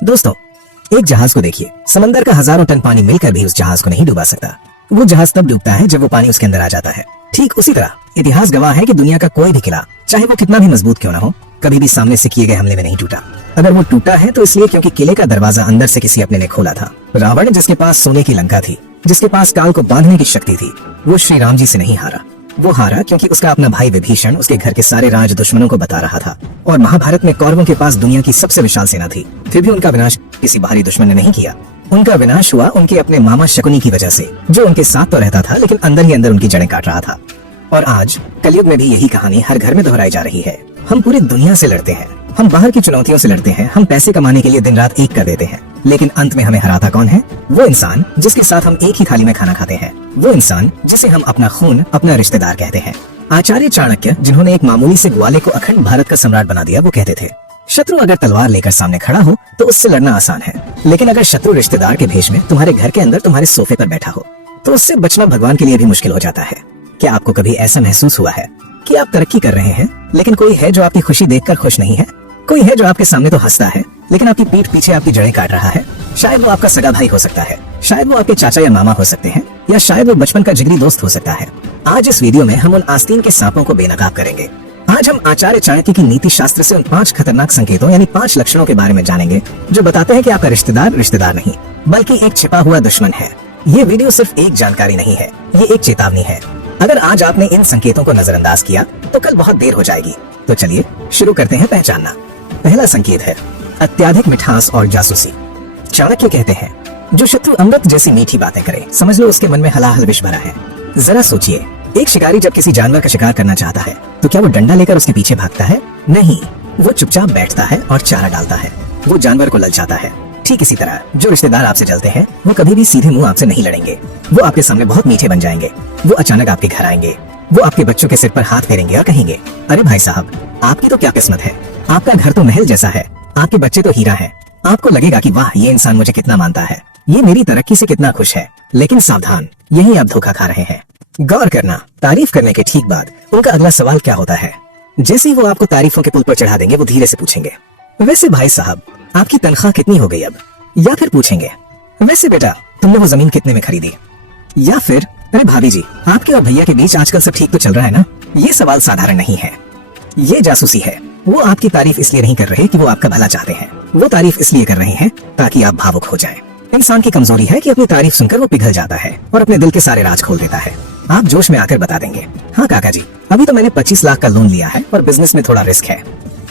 दोस्तों, एक जहाज को देखिए। समंदर का हजारों टन पानी मिलकर भी उस जहाज को नहीं डुबा सकता। वो जहाज तब डूबता है जब वो पानी उसके अंदर आ जाता है। ठीक उसी तरह इतिहास गवाह है कि दुनिया का कोई भी किला, चाहे वो कितना भी मजबूत क्यों ना हो, कभी भी सामने से किए गए हमले में नहीं टूटा। अगर वो टूटा है तो इसलिए क्योंकि किले का दरवाजा अंदर से किसी अपने ने खोला था। रावण, जिसके पास सोने की लंका थी, जिसके पास काल को बांधने की शक्ति थी, वो श्री राम जी से नहीं हारा। वो हारा क्योंकि उसका अपना भाई विभीषण उसके घर के सारे राज दुश्मनों को बता रहा था। और महाभारत में कौरवों के पास दुनिया की सबसे विशाल सेना थी, फिर भी उनका विनाश किसी बाहरी दुश्मन ने नहीं किया। उनका विनाश हुआ उनके अपने मामा शकुनी की वजह से, जो उनके साथ तो रहता था लेकिन अंदर ही अंदर उनकी जड़ें काट रहा था। और आज कलयुग में भी यही कहानी हर घर में दोहराई जा रही है। हम पूरी दुनिया से लड़ते हैं, हम बाहर की चुनौतियों से लड़ते हैं, हम पैसे कमाने के लिए दिन रात एक कर देते हैं, लेकिन अंत में हमें हराता कौन है? वो इंसान जिसके साथ हम एक ही थाली में खाना खाते हैं, वो इंसान जिसे हम अपना खून, अपना रिश्तेदार कहते हैं। आचार्य चाणक्य, जिन्होंने एक मामूली से ग्वाले को अखंड भारत का सम्राट बना दिया, वो कहते थे, शत्रु अगर तलवार लेकर सामने खड़ा हो तो उससे लड़ना आसान है, लेकिन अगर शत्रु रिश्तेदार के भेष में तुम्हारे घर के अंदर तुम्हारे सोफे पर बैठा हो तो उससे बचना भगवान के लिए भी मुश्किल हो जाता है। क्या आपको कभी ऐसा महसूस हुआ है कि आप तरक्की कर रहे हैं, लेकिन कोई है जो आपकी खुशी देखकर खुश नहीं है? कोई है जो आपके सामने तो हंसता है, लेकिन आपकी पीठ पीछे आपकी जड़ें काट रहा है? शायद वो आपका सगा भाई हो सकता है, शायद वो आपके चाचा या मामा हो सकते हैं, या शायद वो बचपन का जिगरी दोस्त हो सकता है। आज इस वीडियो में हम उन आस्तीन के सांपों को बेनकाब करेंगे। आज हम आचार्य चाणक्य की नीति शास्त्र से उन 5 खतरनाक संकेतों यानी 5 लक्षणों के बारे में जानेंगे, जो बताते हैं कि आपका रिश्तेदार रिश्तेदार नहीं, बल्कि एक छिपा हुआ दुश्मन है। ये वीडियो सिर्फ एक जानकारी नहीं है, ये एक चेतावनी है। अगर आज आपने इन संकेतों को नजरअंदाज किया तो कल बहुत देर हो जाएगी। तो चलिए शुरू करते हैं पहचानना। पहला संकेत है अत्याधिक मिठास और जासूसी। चाणक्य कहते हैं, जो शत्रु अमृत जैसी मीठी बातें करे, समझ लो उसके मन में हलाहल विष भरा है। जरा सोचिए, एक शिकारी जब किसी जानवर का शिकार करना चाहता है तो क्या वो डंडा लेकर उसके पीछे भागता है? नहीं, वो चुपचाप बैठता है और चारा डालता है। वो जानवर को ललचाता है। ठीक इसी तरह जो रिश्तेदार आपसे जलते हैं, वो कभी भी सीधे मुंह आपसे नहीं लड़ेंगे। वो आपके सामने बहुत मीठे बन जाएंगे। वो अचानक आपके घर आएंगे। वो आपके बच्चों के सिर पर हाथ फेरेंगे और कहेंगे, अरे भाई साहब, आपकी तो क्या किस्मत है, आपका घर तो महल जैसा है, आपके बच्चे तो हीरा है। आपको लगेगा कि वाह, ये इंसान मुझे कितना मानता है, ये मेरी तरक्की से कितना खुश है। लेकिन सावधान, यही आप धोखा खा रहे हैं। गौर करना, तारीफ करने के ठीक बाद उनका अगला सवाल क्या होता है? जैसे ही वो आपको तारीफों के पुल पर चढ़ा देंगे, वो धीरे से पूछेंगे, वैसे भाई साहब, आपकी तनख्वाह कितनी हो गई अब? या फिर पूछेंगे, वैसे बेटा, तुमने वो जमीन कितने में खरीदी? या फिर, अरे भाभी जी, आपके और भैया के बीच आजकल सब ठीक तो चल रहा है ना? ये सवाल साधारण नहीं है, ये जासूसी है। वो आपकी तारीफ इसलिए नहीं कर रहे कि वो आपका भला चाहते हैं, वो तारीफ इसलिए कर रहे हैं ताकि आप भावुक हो जाएं। इंसान की कमजोरी है कि अपनी तारीफ सुनकर वो पिघल जाता है और अपने दिल के सारे राज खोल देता है। आप जोश में आकर बता देंगे, हाँ काका जी, अभी तो मैंने 25 लाख का लोन लिया है और बिजनेस में थोड़ा रिस्क है।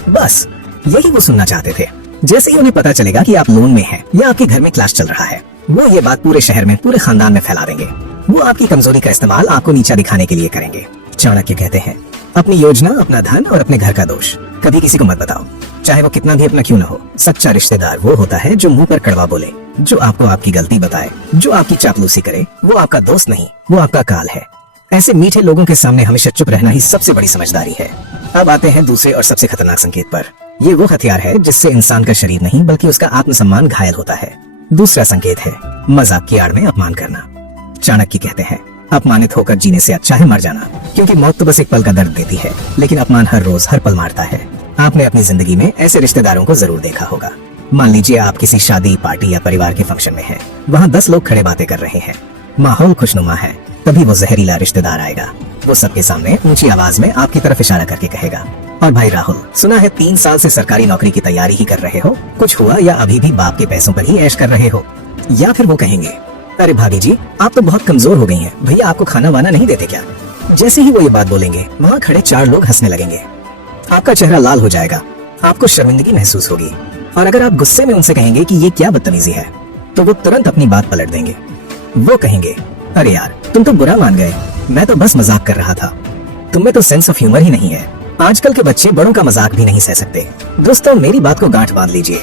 बस यही वो सुनना चाहते थे। जैसे ही उन्हें पता चलेगा कि आप लोन में हैं या आपके घर में क्लास चल रहा है, वो ये बात पूरे शहर में, पूरे खानदान में फैला देंगे। वो आपकी कमजोरी का इस्तेमाल आपको नीचा दिखाने के लिए करेंगे। चाणक्य कहते हैं, अपनी योजना, अपना धन और अपने घर का दोष कभी किसी को मत बताओ, चाहे वो कितना भी अपना क्यों न हो। सच्चा रिश्तेदार वो होता है जो मुंह पर कड़वा बोले, जो आपको आपकी गलती बताए, जो आपकी चापलूसी करे। वो आपका दोस्त नहीं, वो आपका काल है। ऐसे मीठे लोगों के सामने हमेशा चुप रहना ही सबसे बड़ी समझदारी है। अब आते हैं दूसरे और सबसे खतरनाक संकेत पर। ये वो हथियार है जिससे इंसान का शरीर नहीं बल्कि उसका आत्मसम्मान घायल होता है। दूसरा संकेत है मजाक की आड़ में अपमान करना। चाणक्य कहते हैं, अपमानित होकर जीने से अच्छा है मर जाना, क्योंकि मौत तो बस एक पल का दर्द देती है, लेकिन अपमान हर रोज हर पल मारता है। आपने अपनी जिंदगी में ऐसे रिश्तेदारों को जरूर देखा होगा। मान लीजिए आप किसी शादी, पार्टी या परिवार के फंक्शन में हैं। वहाँ 10 लोग खड़े बातें कर रहे हैं, माहौल खुशनुमा है। तभी वो जहरीला रिश्तेदार आएगा। वो सबके सामने ऊंची आवाज में आपकी तरफ इशारा करके कहेगा, और भाई राहुल, सुना है 3 साल से सरकारी नौकरी की तैयारी ही कर रहे हो, कुछ हुआ या अभी भी बाप के पैसों पर ही ऐश कर रहे हो? या फिर वो कहेंगे, अरे भाभी जी, आप तो बहुत कमजोर हो गई हैं, भैया आपको खाना वाना नहीं देते क्या? जैसे ही वो ये बात बोलेंगे, वहाँ खड़े 4 लोग हंसने लगेंगे। आपका चेहरा लाल हो जाएगा, आपको शर्मिंदगी महसूस होगी, और अगर आप गुस्से में उनसे कहेंगे कि ये क्या बदतमीजी है, तो वो तुरंत अपनी बात पलट देंगे। वो कहेंगे, अरे यार, तुम तो बुरा मान गए, मैं तो बस मजाक कर रहा था, तुम्हें तो सेंस ऑफ ह्यूमर ही नहीं है। आजकल के बच्चे बड़ों का मजाक भी नहीं सह सकते। दोस्तों, मेरी बात को गांठ बांध लीजिए,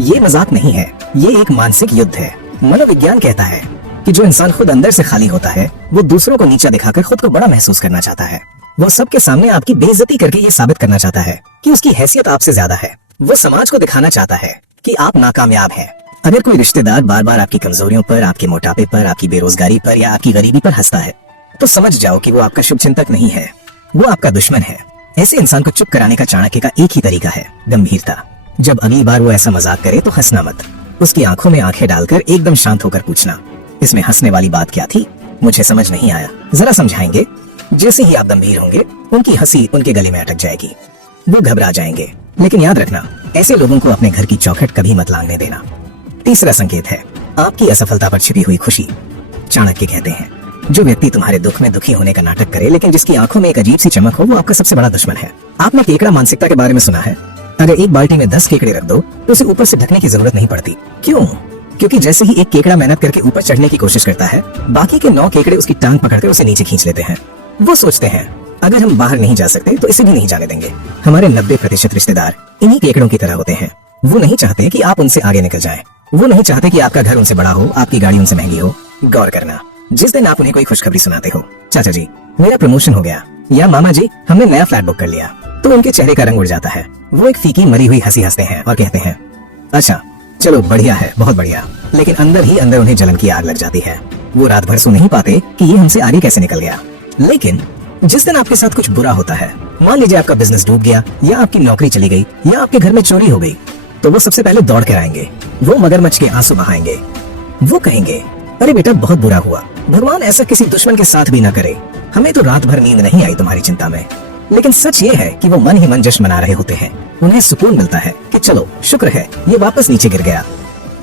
ये मजाक नहीं है, ये एक मानसिक युद्ध है। मनोविज्ञान कहता है कि जो इंसान खुद अंदर से खाली होता है, वो दूसरों को नीचा दिखाकर खुद को बड़ा महसूस करना चाहता है। वो सबके सामने आपकी बेइज्जती करके ये साबित करना चाहता है कि उसकी हैसियत आपसे ज्यादा है। वो समाज को दिखाना चाहता है कि आप नाकामयाब हैं। अगर कोई रिश्तेदार बार बार आपकी कमजोरियों पर, आपके मोटापे पर, आपकी बेरोजगारी पर या आपकी गरीबी पर हंसता है, तो समझ जाओ कि वो आपका शुभचिंतक नहीं है, वो आपका दुश्मन है। ऐसे इंसान को चुप कराने का चाणक्य का एक ही तरीका है, गंभीरता। जब अगली बार वो ऐसा मजाक करे तो हंसना मत। उसकी आंखों में आंखें डालकर एकदम शांत होकर पूछना, इसमें हंसने वाली बात क्या थी? मुझे समझ नहीं आया, जरा समझाएंगे? जैसे ही आप गंभीर होंगे उनकी हंसी उनके गले में अटक जाएगी, वो घबरा जाएंगे। लेकिन याद रखना, ऐसे लोगों को अपने घर की चौखट कभी मत लांघने देना। तीसरा संकेत है आपकी असफलता पर छिपी हुई खुशी। चाणक्य कहते हैं, जो व्यक्ति तुम्हारे दुख में दुखी होने का नाटक करे लेकिन जिसकी आंखों में एक अजीब सी चमक हो, वो आपका सबसे बड़ा दुश्मन है। आपने केकड़ा मानसिकता के बारे में सुना है? अगर एक बाल्टी में 10 केकड़े रख दो तो उसे ऊपर से ढकने की जरूरत नहीं पड़ती। क्यों? क्योंकि जैसे ही एक केकड़ा मेहनत करके ऊपर चढ़ने की कोशिश करता है, बाकी के 9 केकड़े उसकी टांग पकड़कर उसे नीचे खींच लेते हैं। वो सोचते हैं अगर हम बाहर नहीं जा सकते तो इसे भी नहीं जाने देंगे। हमारे 90% रिश्तेदार इन्हीं केकड़ों की तरह होते हैं। वो नहीं चाहते कि आप उनसे आगे निकल जाएं। वो नहीं चाहते कि आपका घर उनसे बड़ा हो, आपकी गाड़ी उनसे महंगी हो। गौर करना, जिस दिन आप उन्हें कोई खुशखबरी सुनाते हो, चाचा जी मेरा प्रमोशन हो गया, या मामा जी हमने नया फ्लैट बुक कर लिया, तो उनके चेहरे का रंग उड़ जाता है। वो एक फीकी मरी हुई हंसी हंसते हैं और कहते हैं, अच्छा चलो बढ़िया है, बहुत बढ़िया। लेकिन अंदर ही अंदर उन्हें जलन की आग लग जाती है। वो रात भर सो नहीं पाते कि ये हमसे आगे कैसे निकल गया। लेकिन जिस दिन आपके साथ कुछ बुरा होता है, मान लीजिए आपका बिजनेस डूब गया, या आपकी नौकरी चली गई, या आपके घर में चोरी हो गई, तो वो सबसे पहले दौड़ कर आएंगे। वो मगरमच्छ के आंसू बहाएंगे। वो कहेंगे, अरे बेटा बहुत बुरा हुआ, भगवान ऐसा किसी दुश्मन के साथ भी न करे। हमें तो रात भर नींद नहीं आई तुम्हारी चिंता में। लेकिन सच ये है कि वो मन ही मन जश्न मना रहे होते हैं। उन्हें सुकून मिलता है कि चलो शुक्र है ये वापस नीचे गिर गया,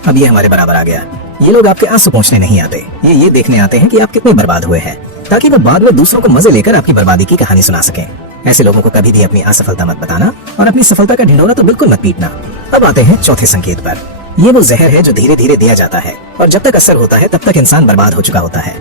अब ये हमारे बराबर आ गया। ये लोग आपके आंसू पोंछने नहीं आते, ये देखने आते हैं कि आप कितने बर्बाद हुए हैं, ताकि वो बाद में दूसरों को मजे लेकर आपकी बर्बादी की कहानी सुना सकें। ऐसे लोगों को कभी भी अपनी असफलता मत बताना और अपनी सफलता का ढिंढोरा तो बिल्कुल मत पीटना। अब आते हैं चौथे संकेत पर। ये वो जहर है जो धीरे धीरे दिया जाता है और जब तक असर होता है तब तक इंसान बर्बाद हो चुका होता है।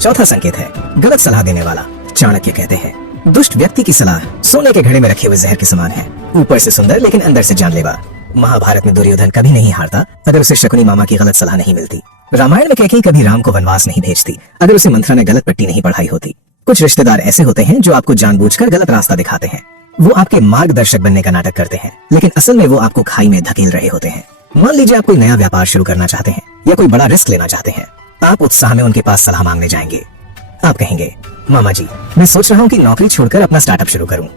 चौथा संकेत है गलत सलाह देने वाला। चाणक्य कहते हैं, दुष्ट व्यक्ति की सलाह सोने के घड़े में रखे हुए जहर के समान है, ऊपर से सुंदर लेकिन अंदर से जानलेवा। महाभारत में दुर्योधन कभी नहीं हारता अगर उसे शकुनी मामा की गलत सलाह नहीं मिलती। रामायण में कैकेयी कभी राम को वनवास नहीं भेजती अगर उसे मंथरा ने गलत पट्टी नहीं पढ़ाई होती। कुछ रिश्तेदार ऐसे होते हैं जो आपको जानबूझकर गलत रास्ता दिखाते हैं। वो आपके मार्गदर्शक बनने का नाटक करते हैं, लेकिन असल में वो आपको खाई में धकेल रहे होते हैं। मान लीजिए आप कोई नया व्यापार शुरू करना चाहते हैं या कोई बड़ा रिस्क लेना चाहते हैं। आप उत्साह में उनके पास सलाह मांगने जाएंगे। आप कहेंगे, मामा जी मैं सोच रहा हूँ कि नौकरी छोड़कर अपना स्टार्टअप शुरू करूँ।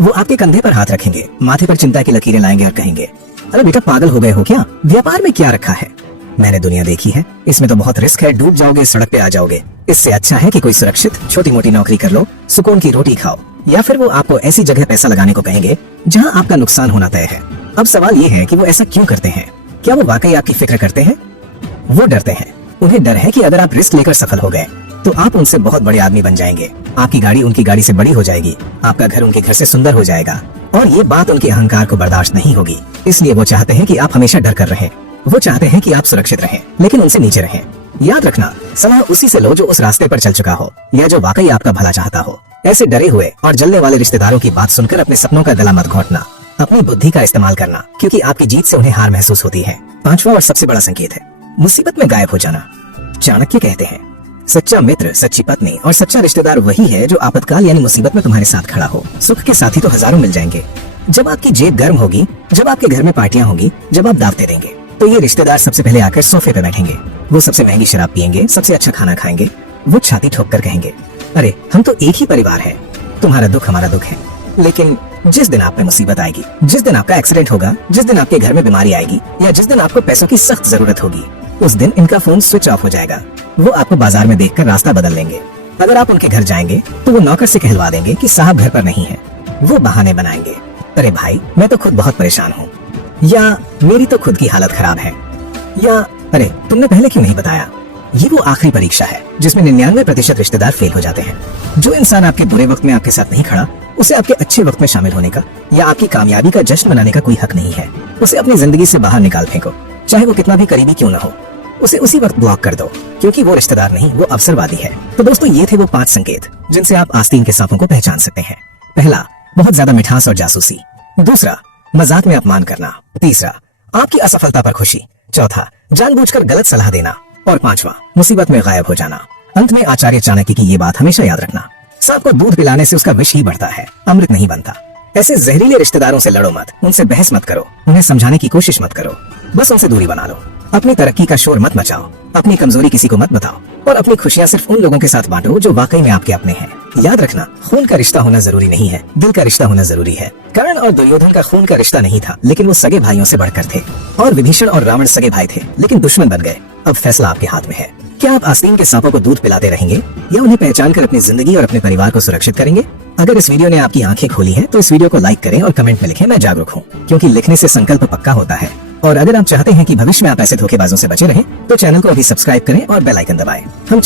वो आपके कंधे पर हाथ रखेंगे, माथे पर चिंता की लकीरें लाएंगे और कहेंगे, अरे बेटा पागल हो गए हो क्या? व्यापार में क्या रखा है? मैंने दुनिया देखी है, इसमें तो बहुत रिस्क है, डूब जाओगे, सड़क पे आ जाओगे। इससे अच्छा है कि कोई सुरक्षित छोटी मोटी नौकरी कर लो, सुकून की रोटी खाओ। या फिर वो आपको ऐसी जगह पैसा लगाने को कहेंगे जहाँ आपका नुकसान होना तय है। अब सवाल ये है कि वो ऐसा क्यों करते हैं? क्या वो वाकई आपकी फिक्र करते हैं? वो डरते हैं। उन्हें डर है कि अगर आप रिस्क लेकर सफल हो गए तो आप उनसे बहुत बड़े आदमी बन जाएंगे, आपकी गाड़ी उनकी गाड़ी से बड़ी हो जाएगी, आपका घर उनके घर से सुंदर हो जाएगा, और ये बात उनके अहंकार को बर्दाश्त नहीं होगी। इसलिए वो चाहते हैं कि आप हमेशा डर कर रहें। वो चाहते हैं कि आप सुरक्षित रहें लेकिन उनसे नीचे रहें। याद रखना, सलाह उसी से लो जो उस रास्ते पर चल चुका हो या जो वाकई आपका भला चाहता हो। ऐसे डरे हुए और जलने वाले रिश्तेदारों की बात सुनकर अपने सपनों का गला मत घोंटना। अपनी बुद्धि का इस्तेमाल करना, क्योंकि आपकी जीत से उन्हें हार महसूस होती है। पांचवा और सबसे बड़ा संकेत है मुसीबत में गायब हो जाना। चाणक्य कहते हैं, सच्चा मित्र, सच्ची पत्नी और सच्चा रिश्तेदार वही है जो आपातकाल यानी मुसीबत में तुम्हारे साथ खड़ा हो। सुख के साथी तो हजारों मिल जाएंगे। जब आपकी जेब गर्म होगी, जब आपके घर में पार्टियां होगी, जब आप दावतें देंगे, तो ये रिश्तेदार सबसे पहले आकर सोफे पे बैठेंगे। वो सबसे महंगी शराब पियेंगे, सबसे अच्छा खाना खाएंगे। वो छाती ठोक कर कहेंगे, अरे हम तो एक ही परिवार है, तुम्हारा दुख हमारा दुख है। लेकिन जिस दिन आप पे मुसीबत आएगी, जिस दिन आपका एक्सीडेंट होगा, जिस दिन आपके घर में बीमारी आएगी, या जिस दिन आपको पैसों की सख्त जरूरत होगी, उस दिन इनका फोन स्विच ऑफ हो जाएगा। वो आपको बाजार में देखकर रास्ता बदल लेंगे। अगर आप उनके घर जाएंगे तो वो नौकर से कहलवा देंगे कि साहब घर पर नहीं है। वो बहाने बनाएंगे, अरे भाई मैं तो खुद बहुत परेशान हूँ, या मेरी तो खुद की हालत खराब है, या अरे तुमने पहले क्यों नहीं बताया। ये वो आखिरी परीक्षा है जिसमें 99% रिश्तेदार फेल हो जाते हैं। जो इंसान आपके बुरे वक्त में आपके साथ नहीं खड़ा, उसे आपके अच्छे वक्त में शामिल होने का या आपकी कामयाबी का जश्न मनाने का कोई हक नहीं है। उसे अपनी जिंदगी से बाहर निकाल फेंको, चाहे वो कितना भी करीबी क्यों न हो। उसे उसी वक्त ब्लॉक कर दो, क्योंकि वो रिश्तेदार नहीं, वो अवसरवादी है। तो दोस्तों, ये थे वो 5 संकेत जिनसे आप आस्तीन के सांपों को पहचान सकते हैं। पहला, बहुत ज्यादा मिठास और जासूसी। दूसरा, मजाक में अपमान करना। तीसरा, आपकी असफलता पर खुशी। चौथा, जानबूझकर गलत सलाह देना। और पांचवा, मुसीबत में गायब हो जाना। अंत में आचार्य चाणक्य की ये बात हमेशा याद रखना, सांप को दूध पिलाने से उसका विष ही बढ़ता है, अमृत नहीं बनता। ऐसे जहरीले रिश्तेदारों से लड़ो मत, उनसे बहस मत करो, उन्हें समझाने की कोशिश मत करो, बस उनसे दूरी बना लो। अपनी तरक्की का शोर मत मचाओ, अपनी कमजोरी किसी को मत बताओ और अपनी खुशियाँ सिर्फ उन लोगों के साथ बांटो जो वाकई में आपके अपने हैं। याद रखना, खून का रिश्ता होना जरूरी नहीं है, दिल का रिश्ता होना जरूरी है। कर्ण और दुर्योधन का खून का रिश्ता नहीं था, लेकिन वो सगे भाइयों से बढ़कर थे। और विभीषण और रावण सगे भाई थे, लेकिन दुश्मन बन गए। अब फैसला आपके हाथ में है। क्या आप आस्तीन के सांपों को दूध पिलाते रहेंगे या उन्हें पहचान कर अपनी जिंदगी और अपने परिवार को सुरक्षित करेंगे? अगर इस वीडियो ने आपकी आंखें खोली हैं, तो इस वीडियो को लाइक करें और कमेंट में लिखें मैं जागरूक हूँ, क्योंकि लिखने से संकल्प पक्का होता है। और अगर आप चाहते हैं कि भविष्य में आप ऐसे धोखेबाजों से बचे रहें, तो चैनल को अभी सब्सक्राइब करें और बेल आइकन दबाएं। हम